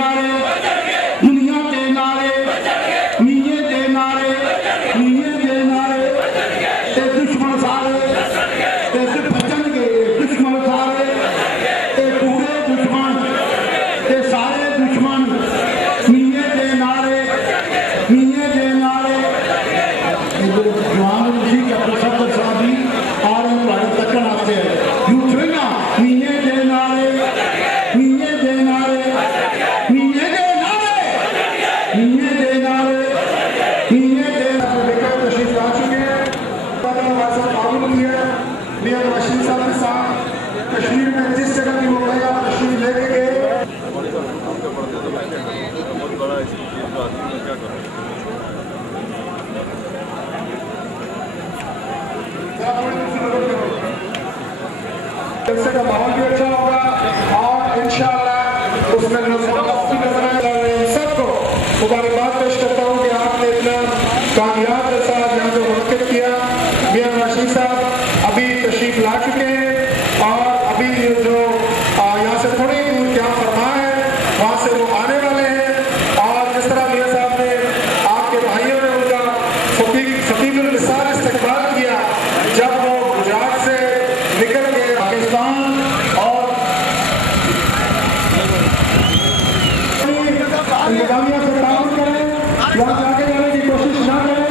नारे दुनिया दे नारे मीए दे नारे मीए दे नारे ते दुश्मन सारे ते बचनगे दुश्मन सारे ते पूरे दुश्मन ते सारे दुश्मन मीए दे नारे मीए दे नारे जवान जी के अपने शब्द साथी और हमारे तकन आते हैं यूं मीए दे नारे मीए दे नारे मीए दे नारे मीए दे नारे मीए दे लेकर तशरीफ ला चुके हैं हमारे साथ ताउन किया मियां रशीद साहब के साथ कश्मीर में जिस जगह की वो गए आप तशरीफ लेके गए जलसे का माहौल भी अच्छा होगा और इंशाअल्लाह उसमें सबको मुबारकबाद पेश करता हूँ कि आपने इतना कामयाब जलसा यहाँ पे मुनक्किद किया। मियां रशीद साहब अभी तशरीफ ला चुके हैं और अभी जो यहाँ से थोड़ी दूर क्या फरमा है वहाँ से वो आने वाले हैं और जिस तरह मियां साहब ने आपके भाइयों ने उनका सफीदुल मिसाल इस्तकबाल किया जब वो गुजरात से निकल के पाकिस्तान और इंतजामिया से ताउन करें, यहाँ से आगे जाने की कोशिश ना करें।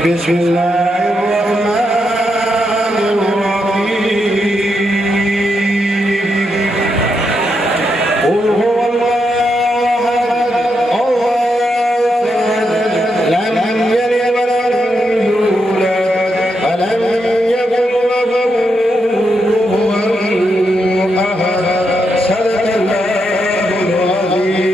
بسم الله الرحمن الرحيم قل هو الله أحد الله لم يلد ولم يولد ولم يكن له كفوا أحد صدق الله العظيم.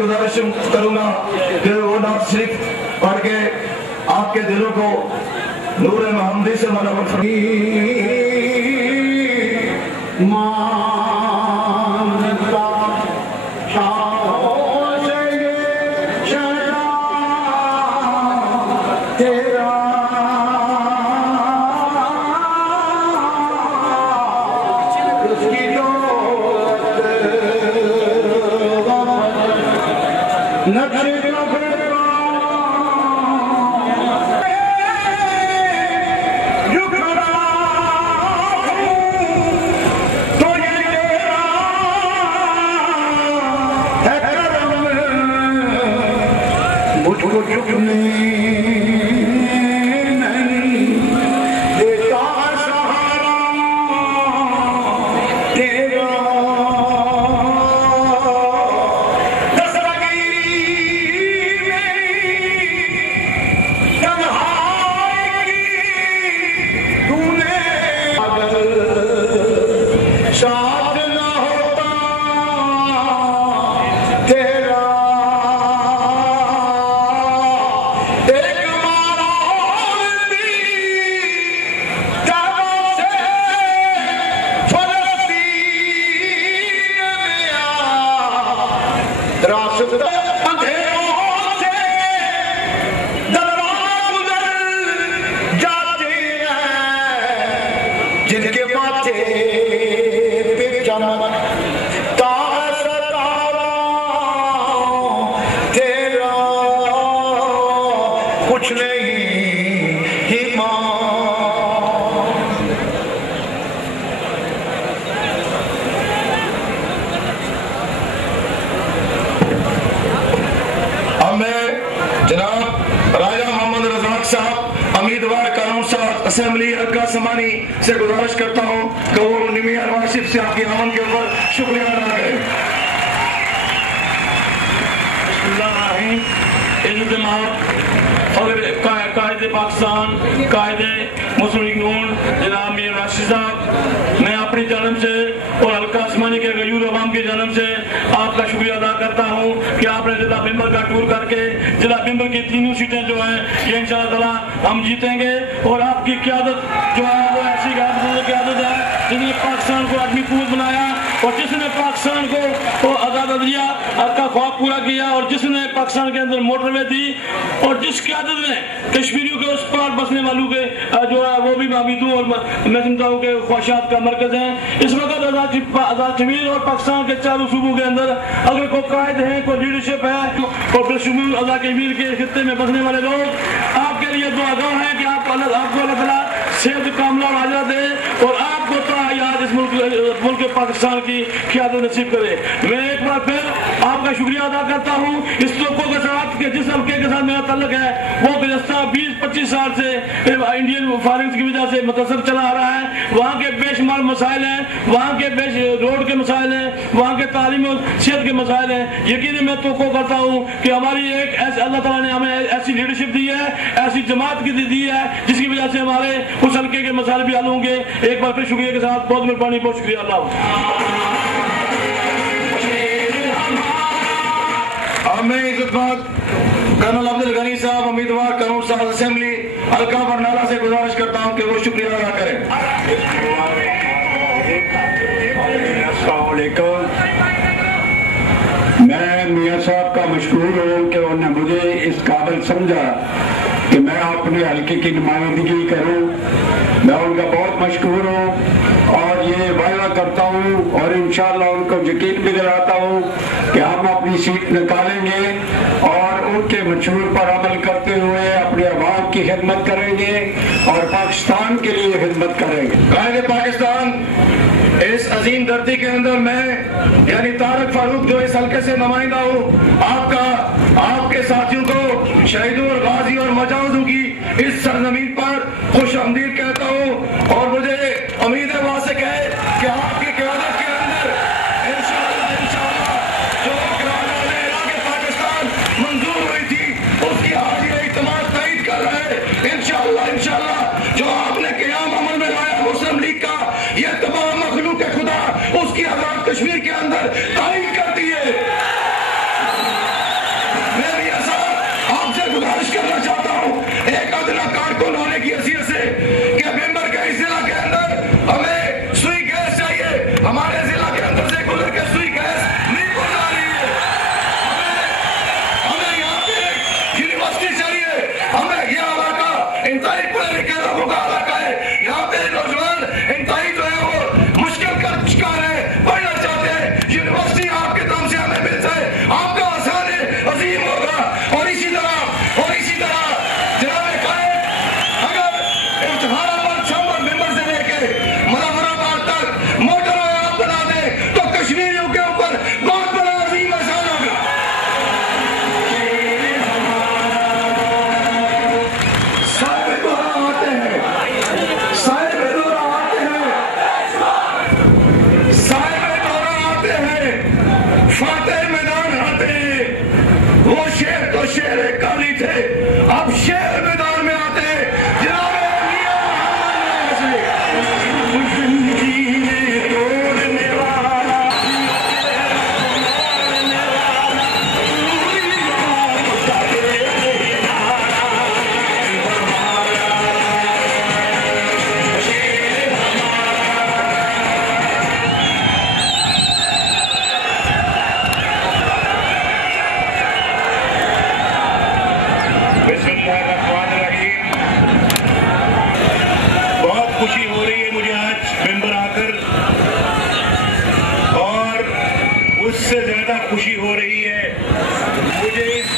گزارش کروں گا کہ وہ نعت شریف پڑھ کے آپ کے دلوں کو نور محمدی سے منور اسمبلی حلقہ سمانی سے گزارش کرتا ہوں کہ وہ نمی ارواشف سے آپ کی آمن کے اوپر شکریہ ادا کریں. بسم اللہ الرحمن الرحیم. قائد پاکستان قائد مسلم لیگ نون جناب میر راشد صاحب، میں اپنی جانب سے اور حلقہ اسمانی کے غیور عوام کی جانب سے آپ کا شکریہ ادا کرتا ہوں کہ آپ نے ضلع بمبر کا ٹور کر کے ضلع بمبر کی تینوں سیٹیں جو ہیں یہ انشاءاللہ تعالیٰ ہم جیتیں گے، اور آپ کی قیادت جو ہے وہ ایسی قیادت ہے جس نے پاکستان کو آدمی قوت بنایا، اور جس نے پاکستان کو آزاد دیا کا خواب پورا کیا، اور جس نے پاکستان کے اندر موٹر وے دی، اور جس قیادت نے کشمیریوں کے اس پار بسنے والوں کے جو ہے وہ بھی معبودوں اور میں سمجھتا ہوں کہ خواہشات کا مرکز ہیں. اس وقت آزاد کشمیر اور پاکستان کے چاروں صوبوں کے اندر اگر کوئی قائد ہیں، کوئی لیڈرشپ ہے، اور بالشمول آزاد کشمیر کے خطے میں بسنے والے لوگ، آپ کے لیے دعا گو ہیں کہ آپ کو اللہ تعالیٰ صحت کاملہ اور عاجلہ دے، اور آپ کو تا یاد اس ملک پاکستان کی قیادت نصیب کرے. میں ایک بار پھر آپ کا شکریہ ادا کرتا ہوں اس طبقوں کے ساتھ کہ جس حلقے کے ساتھ میرا تعلق ہے وہ گزشتہ 20-25 سال سے انڈین فارنس کی وجہ سے متاثر چلا آ رہا ہے. وہاں کے بے شمار مسائل ہیں، وہاں کے روڈ کے مسائل ہیں، وہاں کے تعلیم و صحت کے مسائل ہیں. یقیناً میں توقع کرتا ہوں کہ ہماری ایک اللہ تعالیٰ نے ہمیں ایسی لیڈرشپ دی ہے، ایسی جماعت کی دی ہے جس کی وجہ سے ہمارے اس حلقے کے مسائل بھی حل ہوں گے. ایک بار پھر شکریہ کے ساتھ بہت مہربانی، بہت شکریہ. اللہ میں عزت مند کرنل عبد الغنی صاحب امیدوار قانون ساز اسمبلی حلقہ برنالہ سے گزارش کرتا ہوں کہ وہ شکریہ ادا کریں. السلام علیکم. میں میاں صاحب کا مشکور ہوں کہ انہوں نے مجھے اس قابل سمجھا کہ میں اپنے حلقے کی نمائندگی کروں. میں ان کا بہت مشکور ہوں اور یہ وعدہ کرتا ہوں اور انشاءاللہ ان کو یقین بھی دلاتا ہوں کہ ہم اپنی سیٹ نکالیں گے اور ان کے مشور پر عمل کرتے ہوئے اپنے گے اور پاکستان کے لیے خدمت کریں گے. قائد پاکستان، اس عظیم دھرتی کے اندر میں یعنی طارق فاروق جو اس حلقے سے نمائندہ ہوں، آپ کے ساتھیوں کو شہیدوں اور غازیوں اور مجاہدوں کی اس سرزمین پر خوش آمدید کہتا ہوں، اور مجھے امید ہے وہاں سے کہے کہ آپ کی قیادت کے اندر انشاءاللہ جو قرارداد عراق پاکستان منظور ہوئی تھی اس کی حاضری اعتماد تائید کر رہا ہے. انشاءاللہ جو آپ نے قیام عمل میں لایا مسلم لیگ کا، یہ تمام مخلوق خدا اس کی آزاد کشمیر کے اندر تائید کرتی ہے. میں بھی ایسا آپ سے گزارش کرنا چاہتا ہوں ایک ادنا کارکن ہونے کی حیثیت سے کہ ممبر کے اس ضلع کے اندر ہمیں سوئی گیس چاہیے. ہمارے ضلع کے اندر سے گزر کے سوئی گیس نہیں گزر رہی ہے. ہمیں یہاں پہ ایک یونیورسٹی چاہیے. ہمیں یہ علاقہ انتہائی پڑھے لکھے لوگوں کا علاقہ ہے. یہاں پہ نوجوان انتہائی جو ہے وہ مشکل کا شکار ہے، پڑھنا چاہتے ہیں. یونیورسٹی آپ کے دم سے ہمیں مل جائے، آپ کا آسان عظیم ہوگا. اور اسی طرح جناب قائد، اگر اشتہار آباد چمبر ممبر سے لے کے منور آباد تک موٹر آپ بنا دیں تو کشمیریوں کے اوپر بہت بڑا عظیم احسان ہوگا. صاحب دورہ آتے ہیں، فاتح میدان آتے ہیں. وہ شیر تو شیر کالی تھے، اب شیر میدان میں آتے ہیں. جناب میاں محمد زندگی میں توڑنے والا خوشی ہو رہی ہے مجھے آج ممبر آ کر، اور اس سے زیادہ خوشی ہو رہی ہے مجھے اس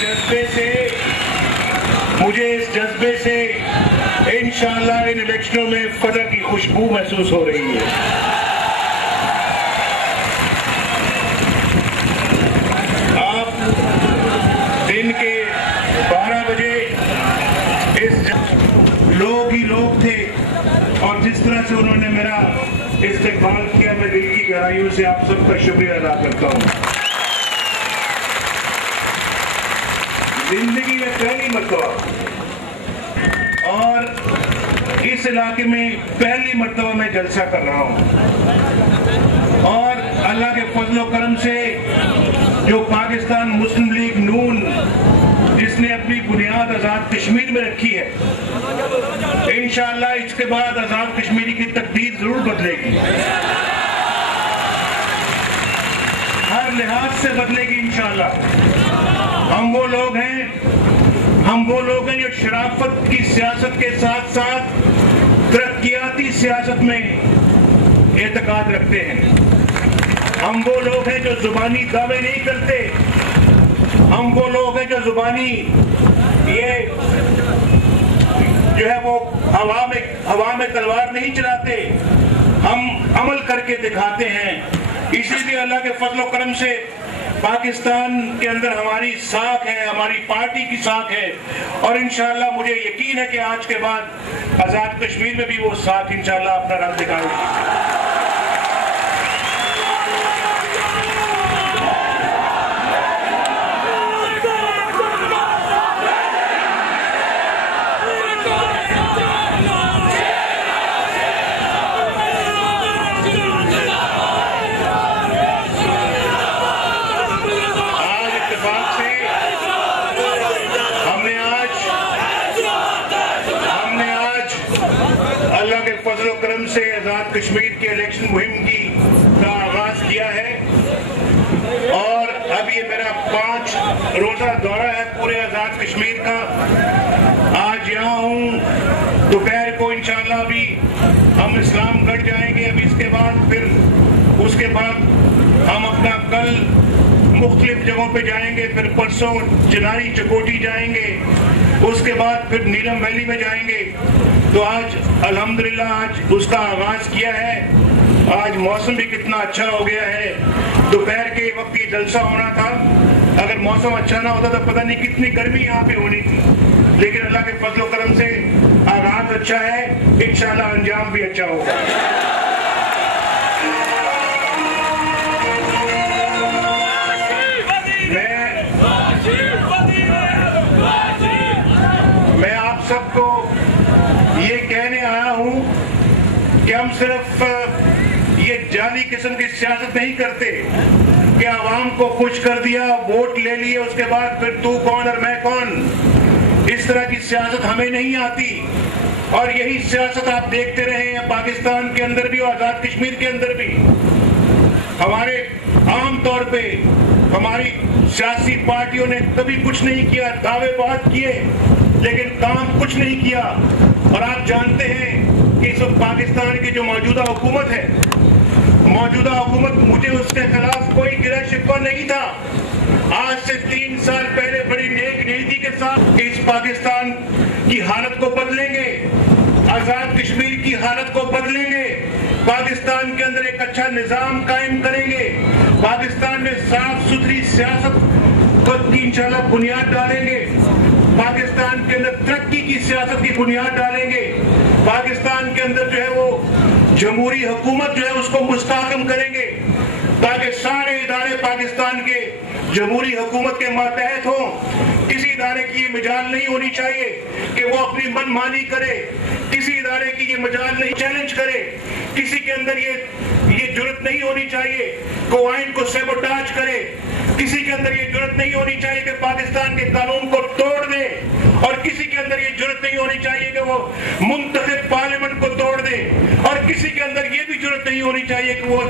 جذبے سے انشاءاللہ ان الیکشنوں میں فتح کی خوشبو محسوس ہو رہی ہے. آپ دن کے 12 بجے لوگ ہی لوگ تھے، اور جس طرح سے انہوں نے میرا استقبال کیا میں دل کی گہرائیوں سے آپ سب کا شکریہ ادا کرتا ہوں. زندگی میں پہلی مرتبہ اور اس علاقے میں پہلی مرتبہ میں جلسہ کر رہا ہوں، اور اللہ کے فضل و کرم سے جو پاکستان مسلم لیگ نون جس نے اپنی بنیاد آزاد کشمیر میں رکھی ہے، انشاءاللہ اس کے بعد آزاد کشمیری کی تقدیر ضرور بدلے گی، ہر لحاظ سے بدلے گی انشاءاللہ. ہم وہ لوگ ہیں جو شرافت کی سیاست کے ساتھ ساتھ ترقیاتی سیاست میں اعتقاد رکھتے ہیں. ہم وہ لوگ ہیں جو زبانی دعوے نہیں کرتے. ہم وہ لوگ ہیں جو زبانی یہ جو ہے وہ ہوا میں تلوار نہیں چلاتے، ہم عمل کر کے دکھاتے ہیں. اسی لیے اللہ کے فضل و کرم سے پاکستان کے اندر ہماری ساکھ ہے، ہماری پارٹی کی ساکھ ہے، اور انشاءاللہ مجھے یقین ہے کہ آج کے بعد آزاد کشمیر میں بھی وہ ساکھ انشاءاللہ اپنا رنگ دکھائے گی. فضل و کرم سے آزاد کشمیر کے الیکشن مہم کا آغاز کیا ہے، اور اب یہ میرا 5 روزہ دورہ ہے پورے آزاد کشمیر کا. آج یہاں ہوں، دوپہر کو انشاءاللہ بھی ہم اسلام گڑھ جائیں گے. اب اس کے بعد ہم اپنا کل مختلف جگہوں پہ جائیں گے، پھر پرسوں چناری چکوٹی جائیں گے. اس کے بعد پھر نیلم ویلی میں جائیں گے. تو آج الحمدللہ آج اس کا آغاز کیا ہے. آج موسم بھی کتنا اچھا ہو گیا ہے. دوپہر کے وقت یہ جلسہ ہونا تھا, اگر موسم اچھا نہ ہوتا تو پتہ نہیں کتنی گرمی یہاں پہ ہونی تھی, لیکن اللہ کے فضل و کرم سے آغاز اچھا ہے, انشاءاللہ انجام بھی اچھا ہوگا. میں آپ سب کو یہ کہنے آیا ہوں کہ ہم صرف یہ جعلی قسم کی سیاست نہیں کرتے کہ عوام کو خوش کر دیا, ووٹ لے لیے, اس کے بعد پھر تو کون اور میں کون. اس طرح کی سیاست ہمیں نہیں آتی, اور یہی سیاست آپ دیکھتے رہے ہیں پاکستان کے اندر بھی اور آزاد کشمیر کے اندر بھی. ہمارے عام طور پہ ہماری سیاسی پارٹیوں نے کبھی کچھ نہیں کیا, دعوے بہت کیے لیکن کام کچھ نہیں کیا. اور آپ جانتے ہیں کہ اس وقت پاکستان کی جو موجودہ حکومت ہے, موجودہ حکومت, مجھے اس کے خلاف کوئی گرہ شکوہ نہیں تھا. آج سے 3 سال پہلے بڑی نیک نیتی کے ساتھ اس پاکستان کی حالت کو بدلیں گے, آزاد کشمیر کی حالت کو بدلیں گے, پاکستان کے اندر ایک اچھا نظام قائم کریں گے, پاکستان میں صاف ستھری سیاست کی انشاءاللہ بنیاد ڈالیں گے, پاکستان کے اندر ترقی کی سیاست کی بنیاد ڈالیں گے, پاکستان کے اندر جو ہے وہ جمہوری حکومت جو ہے اس کو مستحکم کریں گے تاکہ سارے ادارے پاکستان کے جمہوری حکومت کے ماتحت ہوں. کسی ادارے کی یہ مجال نہیں ہونی چاہیے کہ وہ اپنی من مانی کرے, کسی ادارے کی یہ مجال نہیں چیلنج کرے, کسی کے اندر یہ جرت نہیں ہونی چاہیے کہ وہ آئین کو سیبوٹاج کرے, کسی کے اندر یہ جرت نہیں ہونی چاہیے کہ پاکستان کے قانون کو توڑ دے, اور کسی کے اندر یہ جرت نہیں ہونی چاہیے کہ وہ منتخب پارلیمنٹ کو توڑ دے, اور کسی کے اندر یہ بھی جرت نہیں ہونی چاہیے کہ وہ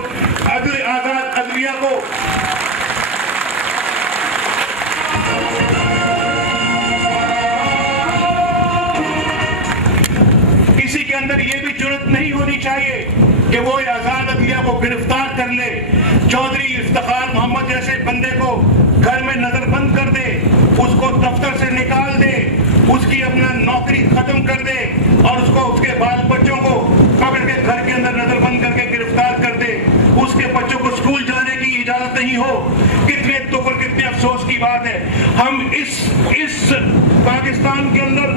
آزاد عدلیہ کو کسی کے اندر یہ بھی جرت نہیں ہونی چاہیے کہ وہ آزاد عدلیہ کو گرفتار کر لے, چودھری افتخار محمد جیسے بندے کو گھر میں نظر بند کر دے, اس کو دفتر سے نکال دے, اس کی اپنا نوکری ختم کر دے, اور اس کو اس کے بال بچوں کو پکڑ کے گھر کے اندر نظر بند کر کے گرفتار کر دے, اس کے بچوں کو اسکول جانے کی اجازت نہیں ہو. کتنے دکھ اور کتنے افسوس کی بات ہے. ہم اس پاکستان کے اندر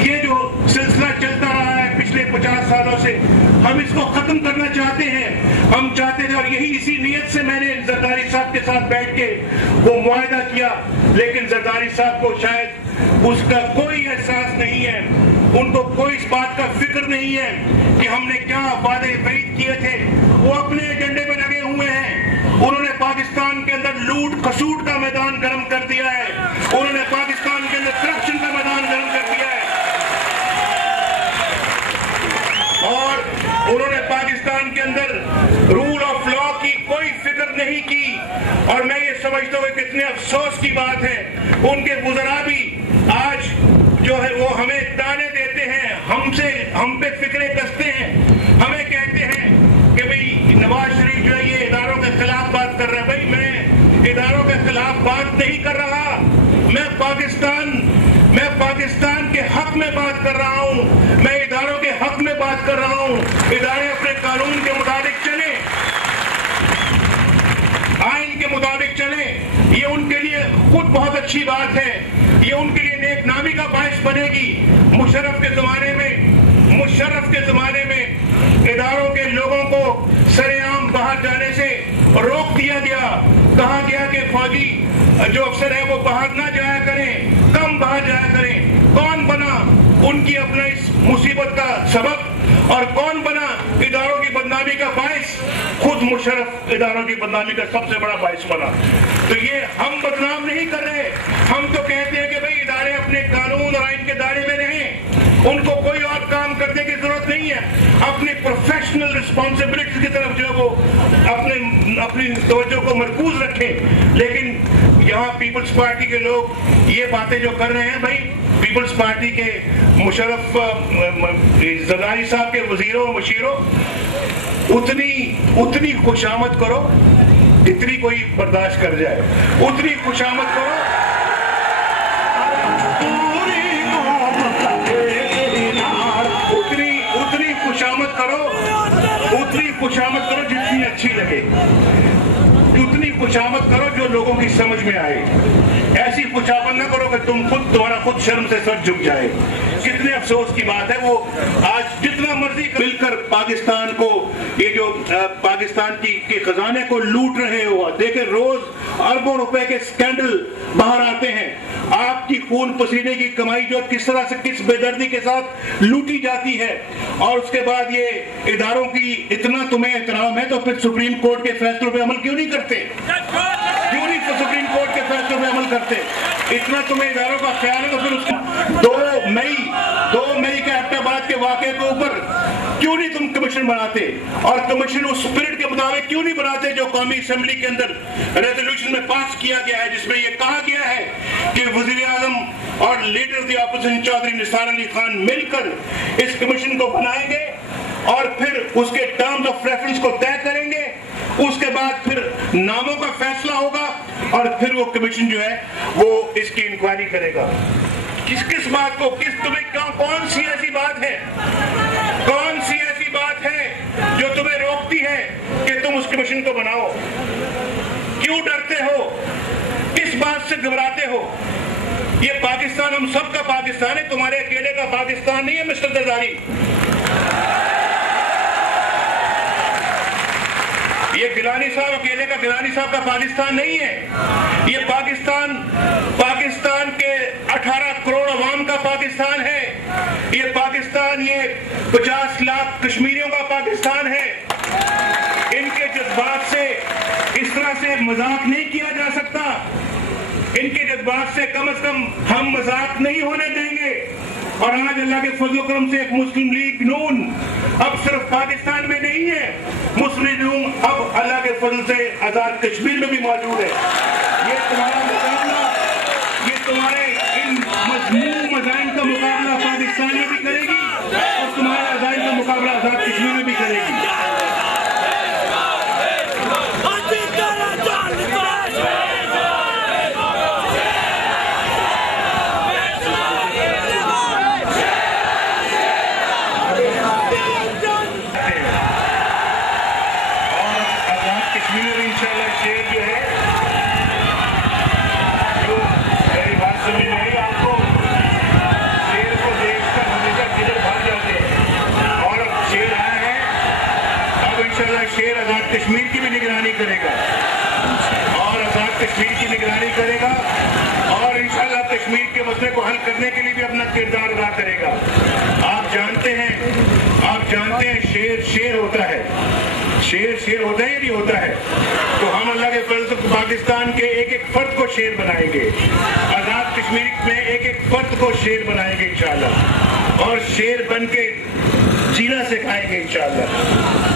یہ جو سلسلہ چلتا رہا ہے پچھلے 50 سالوں سے, ہم اس کو ختم کرنا چاہتے ہیں. ہم چاہتے تھے, اور یہی اسی نیت سے میں نے زرداری صاحب کے ساتھ بیٹھ کے وہ معاہدہ کیا, لیکن زرداری صاحب کو شاید اس کا کوئی احساس نہیں ہے, ان کو کوئی اس بات کا فکر نہیں ہے کہ ہم نے کیا وعدے وعید کیے تھے. وہ اپنے ایجنڈے پہ لگے ہوئے ہیں. انہوں نے پاکستان کے اندر لوٹ کھسوٹ کا میدان گرم کر دیا ہے, انہوں نے پاکستان کے اندر کرپشن کا میدان گرم کر دیا ہے, اور انہوں نے پاکستان کے اندر رول آف لا کی کوئی فکر نہیں کی. اور میں یہ سمجھتا ہوں کہ کتنے افسوس کی بات ہے, ان کے وزراء بھی آج جو ہے وہ ہمیں تانے دیتے ہیں, ہم پہ فکریں کستے ہیں, ہمیں کہتے ہیں کہ بھئی نواز شریف جو ہے یہ اداروں کے خلاف بات کر رہا ہے. بھئی میں اداروں کے خلاف بات نہیں کر رہا, میں پاکستان کے حق میں بات کر رہا ہوں, میں اداروں کے حق میں بات کر رہا ہوں. ادارے اپنے قانون کے مطابق چلیں, آئین کے مطابق چلیں, یہ ان کے لیے خود بہت اچھی بات ہے, یہ ان کے لیے نیک نامی کا باعث بنے گی. مشرف کے زمانے میں اداروں کے لوگوں کو سرے عام باہر جانے سے روک دیا گیا, کہا گیا کہ فوجی جو افسر ہیں وہ باہر نہ جایا کریں, کم باہر جایا کریں. کون بنا ان کی اپنا اس مصیبت کا سبب, اور کون بنا اداروں کی بدنامی کا باعث؟ خود مشرف اداروں کی بدنامی کا سب سے بڑا باعث بنا. تو یہ ہم بدنام نہیں کر رہے, ہم تو کہتے ہیں کہ بھئی ادارے اپنے قانون اور آئین کے دائرے میں رہیں, ان کو کوئی اور کام کرنے کی ضرورت نہیں ہے, اپنی پروفیشنل رسپانسبلٹی کی طرف جو ہے وہ اپنی توجہ کو مرکوز رکھیں. لیکن یہاں پیپلز پارٹی کے لوگ یہ باتیں جو کر رہے ہیں, بھائی پیپلز پارٹی کے مشرف زرداری صاحب کے وزیروں اور مشیروں, اتنی خوشامد کرو جتنی کوئی برداشت کر جائے, اتنی خوشامد کرو. करो, उतनी खुशामद करो जितनी अच्छी लगे, उतनी खुशामद करो जो लोगों की समझ में आए। ऐसी खुशामद ना करो कि तुम्हारा खुद शर्म से सर झुक जाए। कितने अफसोस की बात है, वो आज जितना मर्जी मिलकर पाकिस्तान को, ये जो पाकिस्तान के खजाने को लूट रहे हो, देखे रोज अरबों रुपए के स्कैंडल बाहर आते हैं। आपकी खून पसीने की कमाई जो किस तरह से, किस बेदर्दी के साथ लूटी जाती है, और उसके बाद ये इदारों की इतना तुम्हें एहतराम है तो फिर सुप्रीम कोर्ट के फैसलों पे अमल क्यों नहीं करते? क्यों नहीं सुप्रीम कोर्ट के फैसलों पे अमल करते? इतना तुम्हें इदारों का ख्याल है तो फिर उसको 2 मई के एबटाबाद के वाक़े के ऊपर क्यों नहीं तुम कमीशन बनाते? और कमीशन उस स्पिरिट के मुताबिक क्यों नहीं बनाते जो कौमी असेंबली के अंदर रेजोल्यूशन में पास किया गया है, जिसमें यह कहा गया है कि वजीर आजम और leader of the opposition Chaudhry Nisar Ali Khan मिलकर इस कमीशन को बनाएंगे और फिर उसके टर्म्स ऑफ रेफरेंस को तय करेंगे। उसके बाद फिर नामों का फैसला होगा और फिर वो कमीशन जो है वो इसकी इंक्वायरी करेगा। किस बात को, कौन सी ऐसी बात है, कौन सी ऐसी बात है जो तुम्हें रोकती है कि तुम उस कमीशन को बनाओ? क्यों डरते हो? किस बात से घबराते हो? ये पाकिस्तान हम सब का पाकिस्तान है, तुम्हारे अकेले का पाकिस्तान नहीं है मिस्टर जरदारी। ये गिलानी साहब अकेले का, गिलानी साहब का पाकिस्तान नहीं है। ये पाकिस्तान के 18 करोड़ अवाम का पाकिस्तान है। ये पाकिस्तान, ये 50 लाख कश्मीरियों का पाकिस्तान है। इनके जज्बात से इस तरह से मजाक नहीं किया जा सकता। इनके जज्बात से कम हम मजाक नहीं होने देंगे। और आज अल्लाह के फजल करम से एक मुस्लिम लीग नून अब सिर्फ पाकिस्तान में नहीं है, मुस्लिम लीग नून अब अल्लाह के फजल से आजाद कश्मीर में भी मौजूद है। ये तुम्हारा मुकाबला, ये तुम्हारे इन मजमूम मज़ाहिम का मुकाबला पाकिस्तान में भी करेगी और तुम्हारे अज़ाइम का मुकाबला आजाद कश्मीर में भी करेगी। शेर आजाद कश्मीर की भी निगरानी करेगा और आजाद कश्मीर की निगरानी करेगा और इंशाल्लाह कश्मीर के मसले को हल करने के लिए भी अपना किरदार अदा करेगा। आप जानते हैं शेर होता है, शेर होता है या नहीं होता है? तो हम अल्लाह के फजल से पाकिस्तान के एक एक फर्द को शेर बनाएंगे, आजाद कश्मीर में एक एक फर्द को शेर बनाएंगे इंशाल्लाह, और शेर बन के जीना सिखाएंगे इंशाल्लाह।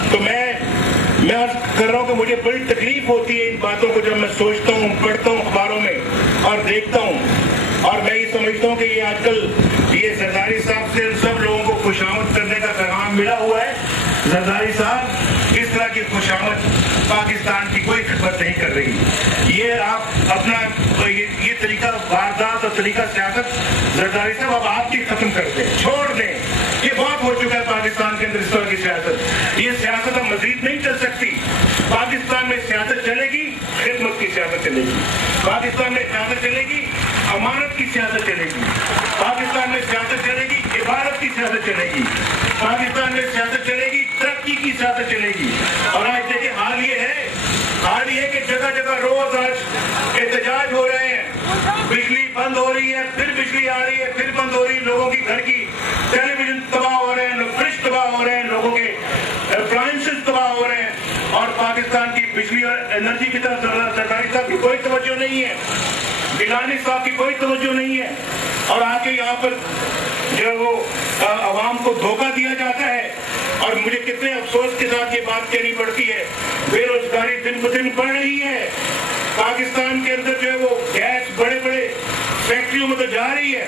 तो मैं अर्ज कर रहा हूँ कि मुझे बड़ी तकलीफ होती है इन बातों को जब मैं सोचता हूँ, पढ़ता हूँ अखबारों में और देखता हूँ, और मैं ये समझता हूँ कि ये आजकल ये जरदारी साहब से सब लोगों को खुशामद करने का पैगाम मिला हुआ है। जरदारी साहब इस तरह की खुशामद पाकिस्तान की कोई खिदमत नहीं कर रही। ये आप अपना ये तरीका वारदात और तरीका सियासत जरदारी साहब अब आपकी खत्म कर दें, छोड़ दें। ये बहुत हो चुका है पाकिस्तान के अंदर इस तरह की सियासत। ये सियासत अब मजीद नहीं चल सकती। पाकिस्तान में सियासत चलेगी, खिदमत की सियासत चलेगी। पाकिस्तान में सियासत चलेगी, अमानत की सियासत चलेगी। पाकिस्तान में सियासत चलेगी, इबादत की सियासत चलेगी। पाकिस्तान में सियासत चलेगी, तरक्की की सियासत चलेगी। और आज देखिए हाल ये है कि जगह जगह रोज आज एहतजाज हो रहे हैं, बिजली बंद हो रही है, फिर बिजली आ रही है, फिर बंद हो रही है, लोगों की घर की टेलीविजन तबाह हो रहे हैं, फ्रिज तबाह हो रहे हैं, लोगों के अप्लायंसेस तबाह हो रहे हैं, और पाकिस्तान की बिजली और एनर्जी की तरफ सरकारी साहब की कोई तवज्जो नहीं है, गिलानी साहब की कोई तवज्जो नहीं है। और आके यहाँ पर जो वो आवाम को धोखा दिया जाता है, और मुझे कितने अफसोस के साथ ये बात कहनी पड़ती है, बेरोजगारी दिन ब दिन बढ़ रही है। पाकिस्तान के अंदर जो है वो गैस बड़े बड़े फैक्ट्रियों में तो जा रही है,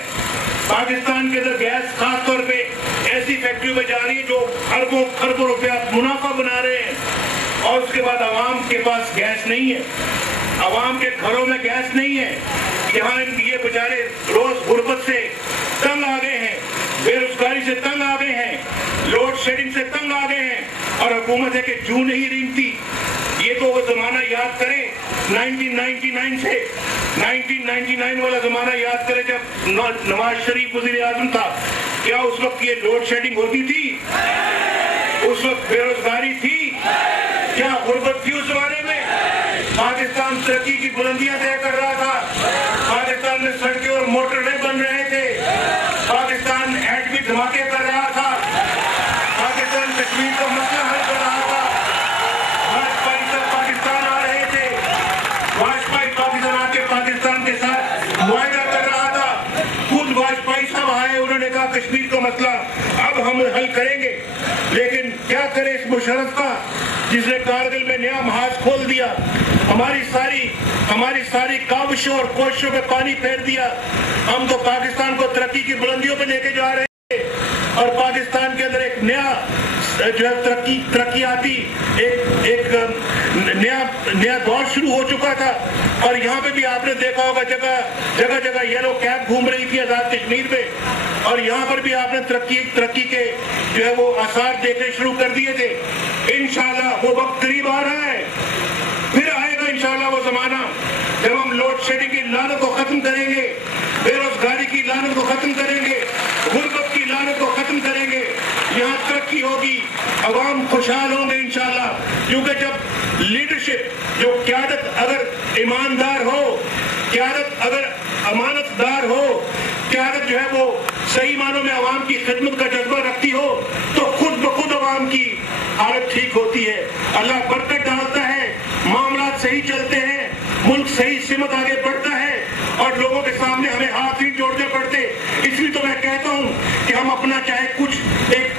पाकिस्तान के अंदर गैस खास तौर पे ऐसी फैक्ट्रियों में जा रही है जो अरबों खरबों रुपया मुनाफा बना रहे हैं, और उसके बाद आवाम के पास गैस नहीं है, आवाम के घरों में गैस नहीं है। यहाँ ये बेचारे रोज गुर्बत से तंग आ गए हैं, बेरोजगारी से तंग आ गए हैं, लोड शेडिंग से तंग आ गए हैं और हुकूमत है कि जू नहीं रेंगती। ये तो वो जमाना याद करें 1999 वाला जमाना याद करें जब नवाज शरीफ वज़ीर आज़म था। क्या उस वक्त ये लोड शेडिंग होती थी? उस वक्त बेरोजगारी थी? क्या गुर्बत थी उस जमाने में? पाकिस्तान तरक्की की बुलंदियां तय कर रहा था। पाकिस्तान में सड़कें और मोटरवे बन रहे थे। पाकिस्तान एटमी धमाके कर रहा था। पाकिस्तान कश्मीर का मसला हल कर रहा था। वाजपेयी साहब पाकिस्तान आ रहे थे। वाजपेयी पाकिस्तान आके पाकिस्तान के साथ मुआहदा कर रहा था। खुद वाजपेयी साहब आए, उन्होंने कहा कश्मीर का मसला अब हम हल करेंगे। लेकिन क्या करे इस मुशर्रफ का, जिसने कारगिल में नया महाज खोल दिया, हमारी सारी काविशों और कोशिशों पे पानी फेर दिया। हम तो पाकिस्तान को तरक्की की बुलंदियों पे लेके जा रहे हैं और पाकिस्तान के अंदर एक नया जो है तरक्कियाती एक नया दौर शुरू हो चुका था। और यहाँ पे भी आपने देखा होगा जगह येलो कैब घूम रही थी आजाद कश्मीर में, और यहाँ पर भी आपने तरक्की के जो है वो आसार देखने शुरू कर दिए थे। इंशाल्लाह वो वक्त करीब आ रहा है, फिर आएगा इंशाल्लाह वो जमाना जब हम लोड शेडिंग की लानत को खत्म करेंगे, बेरोजगारी की लानत को खत्म करेंगे, गुर्बत की लानत को खत्म करेंगे। यहाँ तरक्की होगी, अवाम खुशहाल होंगे इंशाल्लाह। क्योंकि जब लीडरशिप, जो क़यादत अगर ईमानदार हो, क़यादत अगर अमानतदार हो, क़यादत जो है वो सही मानों में अवाम की खिदमत का जज्बा रखती हो, तो खुद ब खुद अवाम की हालत ठीक होती है। अल्लाह बरकत डालता है, मामलात सही चलते हैं, मुल्क सही सिमत आगे बढ़ता है और लोगों के सामने हमें हाथ नहीं जोड़ने पड़ते। इसलिए तो मैं कहता हूँ कि हम अपना चाहे कुछ एक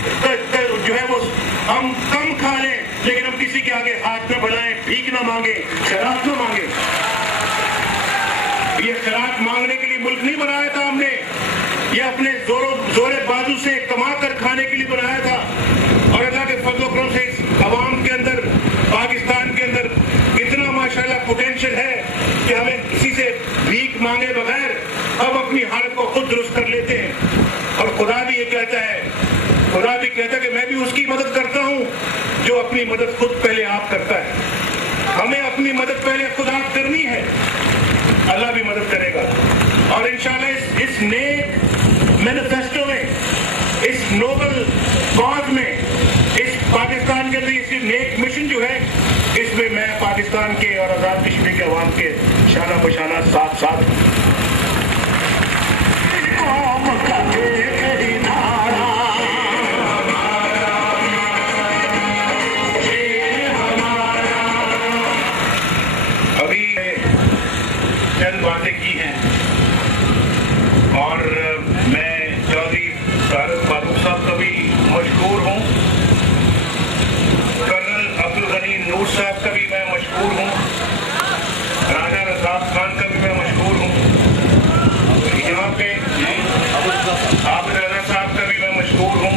जो है वो हम कम खा लें, लेकिन हम किसी के आगे हाथ न बढ़ाएं, भीख न मांगे, शराब न मांगे। ये शराब मांगने के लिए मुल्क नहीं बनाया था हमने, ये अपने जोरे बाजू से कमा कर खाने के लिए बनाया था। और अल्लाह के फजल करम से इस अवाम के अंदर, पाकिस्तान के अंदर इतना माशाल्लाह पोटेंशियल है कि हमें किसी से भीख मांगे बगैर हम अपनी हालत को खुद दुरुस्त कर लेते हैं। और खुदा भी ये कहता है कि मैं भी उसकी मदद करता हूँ जो अपनी मदद खुद पहले आप करता है। हमें अपनी मदद पहले खुद आप करनी है, अल्लाह भी मदद करेगा। और इंशाल्लाह इस नए मैनिफेस्टो में, इस नोबल कॉज में, इस पाकिस्तान के अंदर इस नेक मिशन जो है, इसमें मैं पाकिस्तान के और आजाद कश्मीर के अवाम के शाना बशाना साथ अभी चंद बातें की हैं और मैं चौधरी फारूक साहब का भी मशकूर हूँ, कर्नल अब्दुल गनी नूर साहब का भी मैं मशकूर हूँ, राजा रज़ाक खान का भी मैं मशकूर हूँ, यहाँ पे आबिद रज़ा साहब का भी मैं मशकूर हूँ,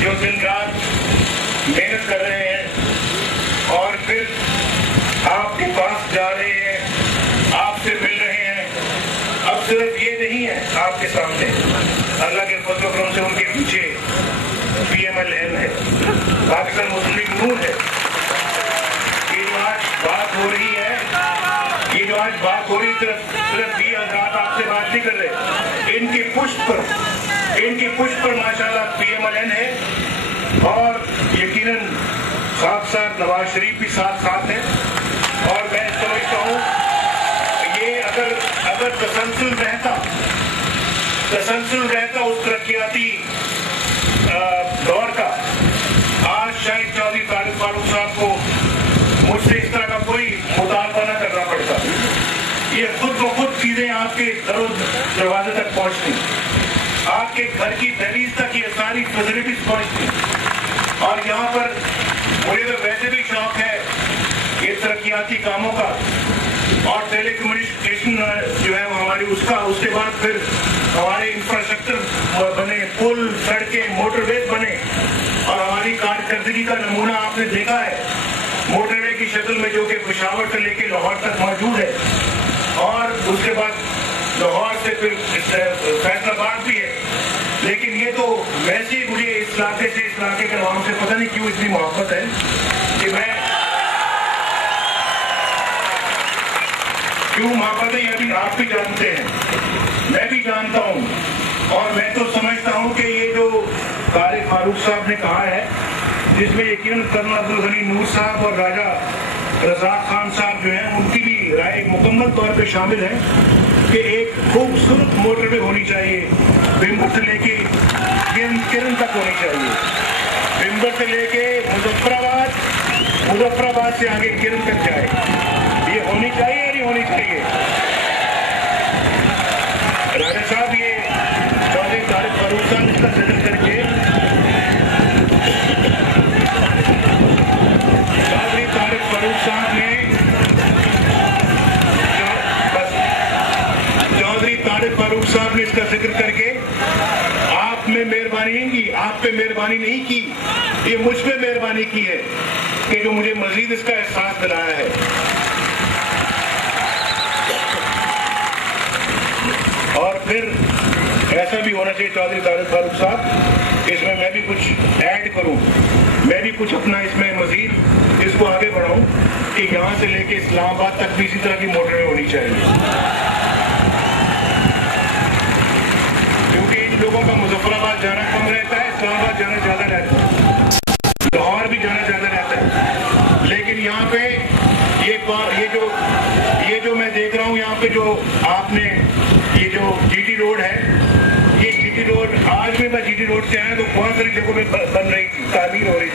जो दिन रात मेहनत कर रहे हैं और फिर आपके पास जा रहे हैं, आपसे मिल रहे हैं। अब सिर्फ ये नहीं है आपके सामने, अल्लाह के फजल करम से उनके पीछे PMLN है, पाकिस्तान मुस्लिम लीग नून है। ये जो आज बात हो रही है सिर्फ ये हज़रात आपसे बात नहीं कर रहे, इनकी पुष्ट पर माशाल्लाह PMLN है। और यकीनन साथ नवाज शरीफ भी साथ है। और मैं समझता हूँ ये अगर तसलसल रहता उस तरक्याती दौर का, आज शायद चौधरी फारूक साहब को मुझसे इस तरह का कोई मुतालबा न करना पड़ता। ये खुद ब खुद चीजें आपके दरवाजे तक पहुंचती, आपके घर की दहलीज तक ये सारी फैसिलिटीज पहुंचती। और यहाँ पर मुझे तो वैसे भी शौक है ये तरक्याती कामों का, और टेलीकम्युनिकेशन जो है हमारी उसके बाद फिर हमारे इंफ्रास्ट्रक्चर बने, पुल, सड़कें, मोटरवेज बने। और हमारी कारकर्दगी का नमूना आपने देखा है मोटरवे की शक्ल में, जो कि पेशावर से लेके लाहौर तक मौजूद है। और उसके बाद लाहौर से फिर फैसलाबाद भी है। लेकिन ये तो वैसे ही मुझे इस इस इलाके से, इस इलाके के अवाम से पता नहीं क्यों इतनी मोहब्बत है कि मैं क्यों मोहब्बत है, ये भी आप भी जानते हैं, मैं भी जानता हूँ। और मैं तो समझता हूँ कि ये जो तारिक फारूक साहब ने कहा है, जिसमें यकीनन कर्नल अब्दुल गनी नूर साहब और राजा रज़ाक खान साहब जो हैं उनकी भी राय मुकम्मल तौर पे शामिल है कि एक खूबसूरत मोटरवे होनी चाहिए, बिम्बर से लेके किरण तक होनी चाहिए, बिम्बर से लेके मुजफ्फराबाद से आगे किरण तक जाए। ये होनी चाहिए या नहीं होनी चाहिए? राजा साहब, ये चौधरी तारिक फारूक साहब इसका जिक्र करके, चौधरी तारिक फारूक साहब ने इसका जिक्र करके आप में मेहरबानी नहीं की, आप पे मेहरबानी नहीं की, ये मुझ पे मेहरबानी की है कि जो मुझे मजीद इसका एहसास दिलाया है। और फिर ऐसा भी होना चाहिए चौधरी तारिक फारूक साहब, इसमें मैं भी कुछ ऐड करूं, मैं भी कुछ अपना इसमें मजीद इसको आगे बढ़ाऊं कि यहाँ से लेके इस्लामाबाद तक भी इसी तरह की मोटरें होनी चाहिए। लोगों का मुजफ्फराबाद जाना कम रहता है, इस्लामाबाद जाना ज्यादा रहता है, लाहौर भी जाना ज्यादा रहता है। लेकिन यहाँ पे ये जो मैं देख रहा हूँ यहाँ पे जो आपने ये जो जीटी रोड है, ये जीटी रोड आज भी मैं जीटी रोड से आया तो बहुत सारी जगहों में बन रही थी, तामीर हो रही थी।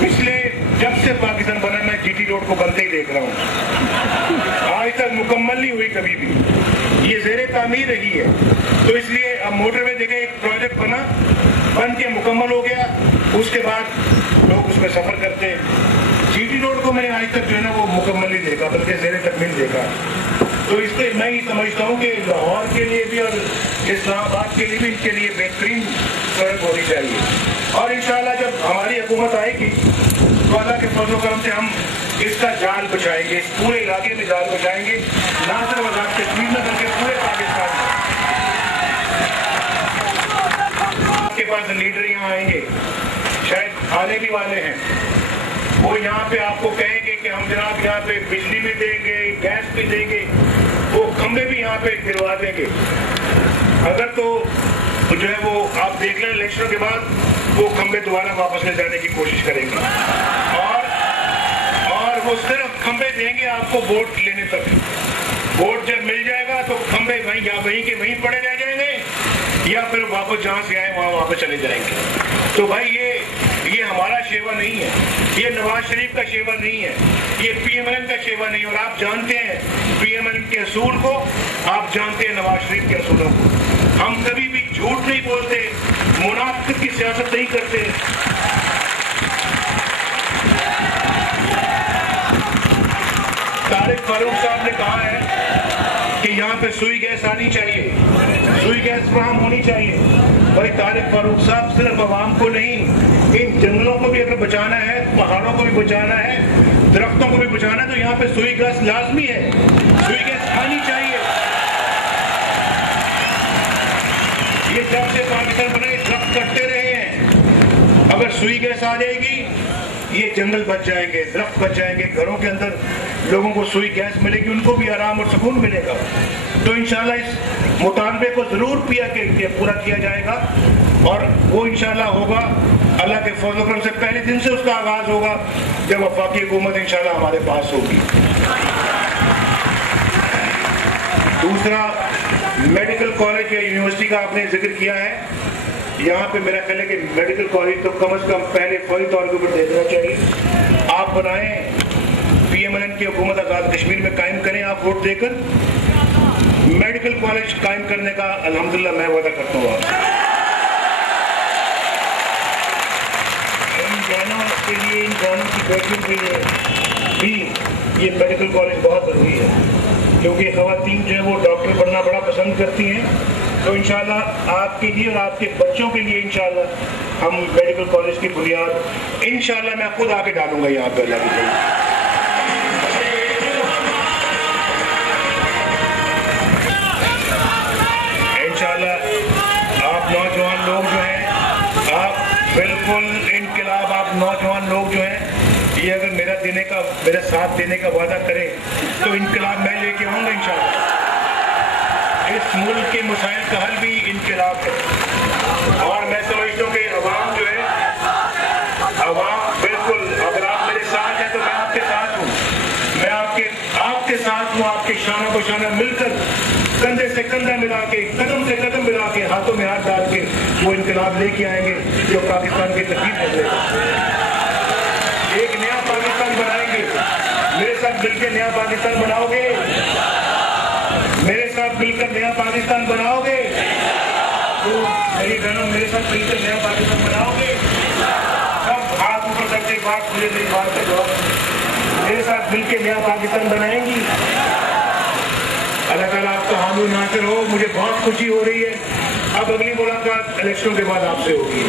पिछले जब से पाकिस्तान बना मैं जीटी रोड को बनते ही देख रहा हूँ, आज तक मुकम्मल नहीं हुई कभी भी, ये ज़ेरे तामीर रही है। तो इसलिए अब मोटरवे देखें, एक प्रोजेक्ट बन के मुकम्मल हो गया, उसके बाद लोग उसमें सफर करते हैं। जीटी रोड को मैंने आज तक जो है ना वो मुकम्मल नहीं देखा, बल्कि ज़ेरे तकमील देखा। तो इसलिए मैं ही समझता हूँ कि लाहौर के लिए भी और इस्लामाबाद के लिए भी इनके लिए बेहतरीन सड़क होनी चाहिए। और इंशाअल्लाह जब हमारी हुकूमत आएगी तो अल्लाह के फजल करम से हम इसका जाल बचाएंगे, इस पूरे इलाके में जाल बचाएंगे, ना सिर्फ आजाद कश्मीर में बल्कि पूरे पाकिस्तान में। आपके पास लीडर यहाँ आएंगे, शायद आने भी वाले हैं, वो यहाँ पे आपको कहेंगे कि हम जनाब यहाँ पे बिजली भी देंगे, गैस भी देंगे, वो खंबे भी यहाँ पे गिरवा देंगे। अगर तो जो है वो आप देख लें इलेक्शन के बाद वो खंबे दोबारा वापस ले जाने की कोशिश करेंगे, और वो सिर्फ खंबे देंगे आपको वोट लेने तक। वोट जब मिल जाएगा तो खंबे वहीं या वहीं के वहीं पड़े रह जाएंगे, या फिर वापस जहाँ से आए वहाँ वापस चले जाएंगे। तो भाई ये हमारा शेवा नहीं है, ये नवाज शरीफ का शेवा नहीं है, ये पीएमएल का शेवा नहीं है। और आप जानते हैं पीएमएल के असूल को, आप जानते हैं नवाज शरीफ के असूलों को। हम कभी भी झूठ नहीं बोलते, मुनाफिक की सियासत नहीं करते। तारिक फारूक साहब ने कहा है कि यहाँ पे सुई गैस आनी चाहिए, सुई गैस फराहम होनी चाहिए। भाई तारिक फारूक साहब सिर्फ आवाम को नहीं, इन जंगलों को भी अगर बचाना है, पहाड़ों को भी बचाना है, दरख्तों को भी बचाना है, तो यहाँ पे सुई गैस लाजमी है, सुई गैस आनी चाहिए। ये जब से पाकिस्तान बने दरख्त कटते रहे हैं, अगर सुई गैस आ जाएगी ये जंगल बच जाएंगे, दरख्त बच जाएंगे, घरों के अंदर लोगों को सुई गैस मिलेगी, उनको भी आराम और सुकून मिलेगा। तो इंशाल्लाह इस मुतालबे को जरूर पूरा किया जाएगा, और वो इंशाल्लाह होगा अल्लाह के फजल करम से पहले दिन से उसका आगाज होगा जब वफाकी हुकूमत इंशाल्लाह हमारे पास होगी। दूसरा, मेडिकल कॉलेज या यूनिवर्सिटी का आपने जिक्र किया है, यहाँ पे मेरा ख्याल है कि मेडिकल कॉलेज तो कम से कम पहले फौरी तौर के ऊपर देखना चाहिए। आप बनाएं, पीएमएल की हुकूमत आजाद कश्मीर में कायम करें, आप वोट देकर मेडिकल कॉलेज कायम करने का अल्हम्दुलिल्लाह मैं वादा करता हूँ। इन जानों के लिए, इन जानों की बेटियों के लिए भी ये मेडिकल कॉलेज बहुत जरूरी है, क्योंकि ख़वातीन जो है वो डॉक्टर बनना बड़ा पसंद करती हैं। तो इंशाल्लाह आपके लिए और आपके बच्चों के लिए इंशाल्लाह हम मेडिकल कॉलेज की बुनियाद इंशाल्लाह मैं खुद आके डालूंगा यहाँ पे अल्लाह की जगह। इंशाल्लाह आप नौजवान लोग जो हैं, आप बिल्कुल इनकलाब आप नौजवान लोग जो हैं ये अगर मेरा साथ देने का वादा करें तो इनकलाब मैं लेके आऊँगा इंशाअल्लाह। इस मुल्क के मसाइल का हल भी इनकलाब है और मैं समझता हूँ कि अवाम जो है अवाम बिल्कुल अगर आप मेरे साथ हैं तो मैं आपके साथ हूँ, मैं आपके साथ हूँ, आपके शाना बशाना मिलकर कंधे से कंधा मिला के कदम से कदम मिला के हाथों में हाथ डाल के वो इनकलाब लेके आएंगे जो पाकिस्तान की तकलीफ बदलेगा। एक नया पाकिस्तान बनाएंगे। मेरे साथ मिलकर नया पाकिस्तान बनाओगे? मेरे साथ मिलकर नया पाकिस्तान बनाओगे? तो मेरी बहनों मेरे साथ मिलकर नया पाकिस्तान बनाओगे? सब हाथ ऊपर करके बात मुझे मेरी बात का जवाब मेरे साथ मिलकर नया पाकिस्तान बनाएंगी। अल्लाह ताला आपका हामी नासिर हो। मुझे बहुत खुशी हो रही है। अब अगली मुलाकात इलेक्शनों के बाद आपसे होगी।